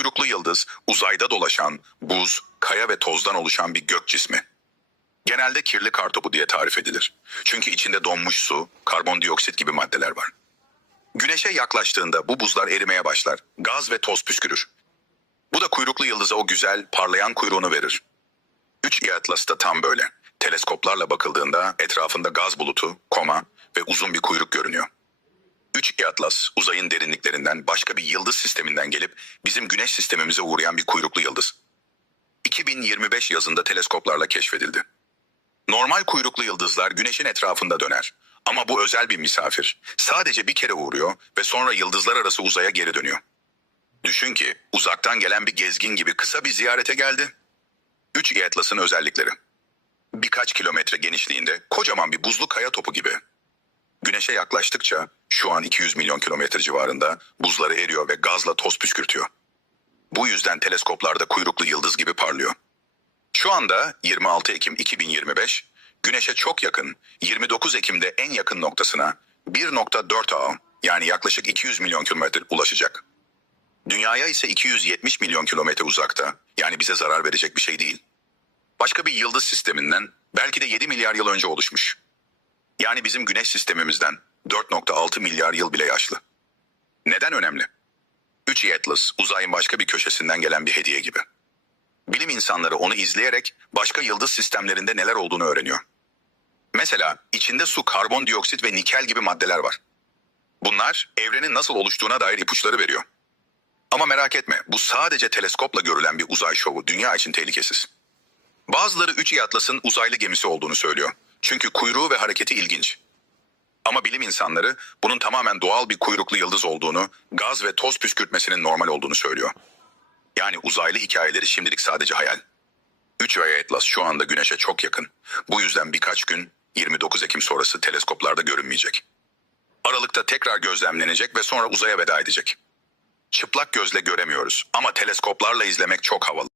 Kuyruklu yıldız, uzayda dolaşan, buz, kaya ve tozdan oluşan bir gök cismi. Genelde kirli kartopu diye tarif edilir. Çünkü içinde donmuş su, karbondioksit gibi maddeler var. Güneşe yaklaştığında bu buzlar erimeye başlar, gaz ve toz püskürür. Bu da kuyruklu yıldıza o güzel, parlayan kuyruğunu verir. 3 i Atlas da tam böyle. Teleskoplarla bakıldığında etrafında gaz bulutu, koma ve uzun bir kuyruk görünüyor. 3 i Atlas uzayın derinliklerinden başka bir yıldız sisteminden gelip bizim güneş sistemimize uğrayan bir kuyruklu yıldız. 2025 yazında teleskoplarla keşfedildi. Normal kuyruklu yıldızlar güneşin etrafında döner. Ama bu özel bir misafir. Sadece bir kere uğruyor ve sonra yıldızlar arası uzaya geri dönüyor. Düşün ki uzaktan gelen bir gezgin gibi kısa bir ziyarete geldi. 3 i Atlas'ın özellikleri. Birkaç kilometre genişliğinde kocaman bir buzlu kaya topu gibi. Güneşe yaklaştıkça şu an 200 milyon kilometre civarında buzları eriyor ve gazla toz püskürtüyor. Bu yüzden teleskoplarda kuyruklu yıldız gibi parlıyor. Şu anda 26 Ekim 2025, Güneş'e çok yakın, 29 Ekim'de en yakın noktasına 1.4 A yani yaklaşık 200 milyon kilometre ulaşacak. Dünyaya ise 270 milyon kilometre uzakta, yani bize zarar verecek bir şey değil. Başka bir yıldız sisteminden belki de 7 milyar yıl önce oluşmuş. Yani bizim güneş sistemimizden 4.6 milyar yıl bile yaşlı. Neden önemli? 3 Atlas uzayın başka bir köşesinden gelen bir hediye gibi. Bilim insanları onu izleyerek başka yıldız sistemlerinde neler olduğunu öğreniyor. Mesela içinde su, karbondioksit ve nikel gibi maddeler var. Bunlar evrenin nasıl oluştuğuna dair ipuçları veriyor. Ama merak etme, bu sadece teleskopla görülen bir uzay şovu, dünya için tehlikesiz. Bazıları 3 Atlas'ın uzaylı gemisi olduğunu söylüyor. Çünkü kuyruğu ve hareketi ilginç. Ama bilim insanları bunun tamamen doğal bir kuyruklu yıldız olduğunu, gaz ve toz püskürtmesinin normal olduğunu söylüyor. Yani uzaylı hikayeleri şimdilik sadece hayal. 3 Ay Atlas şu anda Güneş'e çok yakın. Bu yüzden birkaç gün 29 Ekim sonrası teleskoplarda görünmeyecek. Aralıkta tekrar gözlemlenecek ve sonra uzaya veda edecek. Çıplak gözle göremiyoruz ama teleskoplarla izlemek çok havalı.